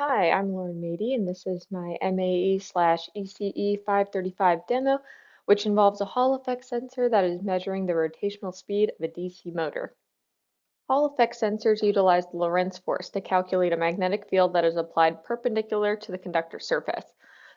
Hi, I'm Lauren Mady, and this is my MAE/ECE 535 demo, which involves a Hall effect sensor that is measuring the rotational speed of a DC motor. Hall effect sensors utilize the Lorentz force to calculate a magnetic field that is applied perpendicular to the conductor surface.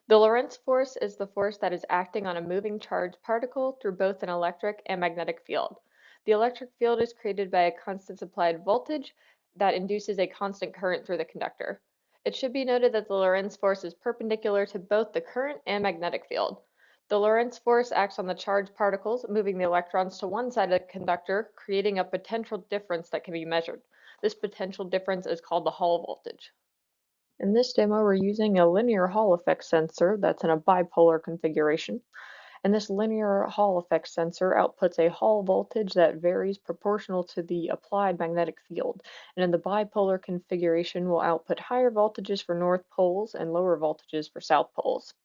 The Lorentz force is the force that is acting on a moving charged particle through both an electric and magnetic field. The electric field is created by a constant applied voltage that induces a constant current through the conductor. It should be noted that the Lorentz force is perpendicular to both the current and magnetic field. The Lorentz force acts on the charged particles, moving the electrons to one side of the conductor, creating a potential difference that can be measured. This potential difference is called the Hall voltage. In this demo, we're using a linear Hall effect sensor that's in a bipolar configuration. And this linear Hall effect sensor outputs a Hall voltage that varies proportional to the applied magnetic field. And in the bipolar configuration, will output higher voltages for north poles and lower voltages for south poles.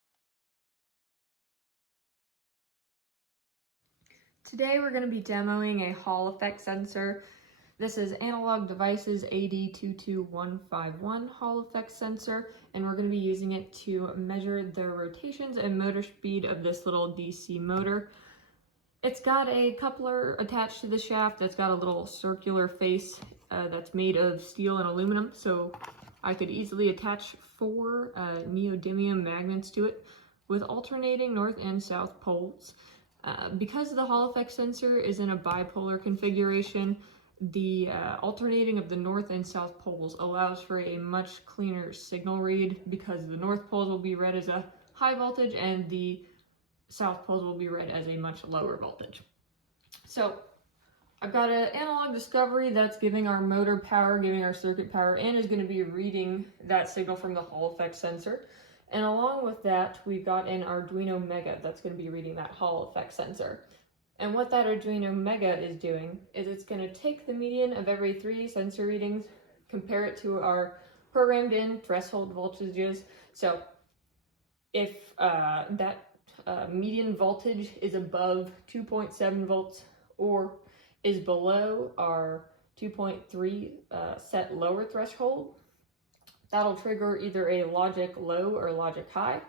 Today we're going to be demoing a Hall effect sensor. This is Analog Devices AD22151 Hall effect sensor, and we're going to be using it to measure the rotations and motor speed of this little DC motor. It's got a coupler attached to the shaft that's got a little circular face that's made of steel and aluminum, so I could easily attach four neodymium magnets to it with alternating north and south poles. Because the Hall effect sensor is in a bipolar configuration, the alternating of the north and south poles allows for a much cleaner signal read because the north poles will be read as a high voltage and the south poles will be read as a much lower voltage. So I've got an analog discovery that's giving our motor power, giving our circuit power, and is going to be reading that signal from the Hall effect sensor. And along with that, we've got an Arduino Mega that's going to be reading that Hall effect sensor. And what that Arduino Mega is doing is it's going to take the median of every three sensor readings, compare it to our programmed in threshold voltages. So if that median voltage is above 2.7 volts or is below our 2.3 set lower threshold, that'll trigger either a logic low or logic high.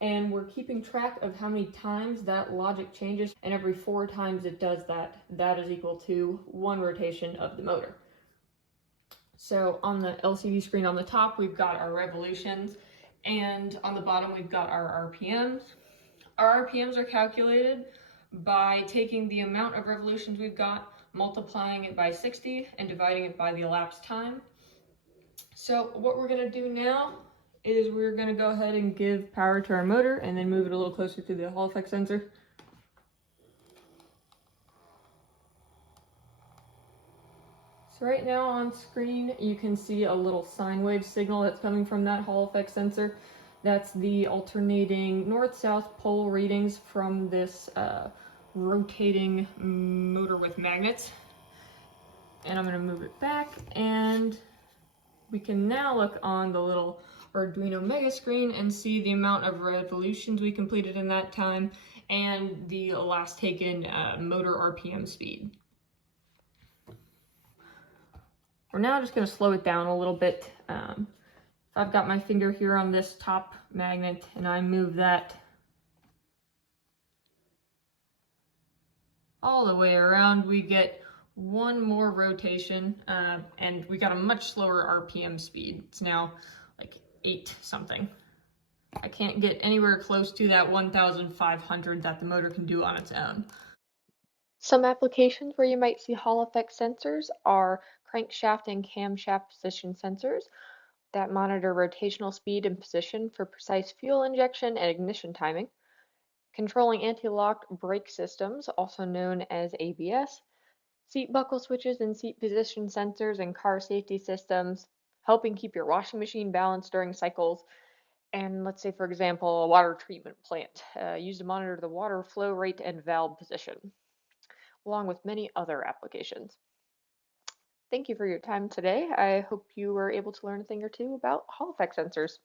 And we're keeping track of how many times that logic changes, and every 4 times it does that, that is equal to 1 rotation of the motor. So on the LCD screen on the top, we've got our revolutions, and on the bottom, we've got our RPMs. Our RPMs are calculated by taking the amount of revolutions we've got, multiplying it by 60, and dividing it by the elapsed time. So what we're going to do now is we're going to go ahead and give power to our motor and then move it a little closer to the Hall effect sensor. So right now on screen you can see a little sine wave signal that's coming from that Hall effect sensor. That's the alternating north-south pole readings from this rotating motor with magnets. And I'm going to move it back, and we can now look on the little Arduino Mega screen and see the amount of revolutions we completed in that time and the last taken motor RPM speed. We're now just going to slow it down a little bit. I've got my finger here on this top magnet and I move that all the way around, we get one more rotation and we got a much slower RPM speed. It's now like 8 something. I can't get anywhere close to that 1,500 that the motor can do on its own. Some applications where you might see Hall effect sensors are crankshaft and camshaft position sensors that monitor rotational speed and position for precise fuel injection and ignition timing, controlling anti-lock brake systems, also known as ABS, seat buckle switches and seat position sensors and car safety systems, helping keep your washing machine balanced during cycles, and let's say, for example, a water treatment plant used to monitor the water flow rate and valve position, along with many other applications. Thank you for your time today. I hope you were able to learn a thing or two about Hall effect sensors.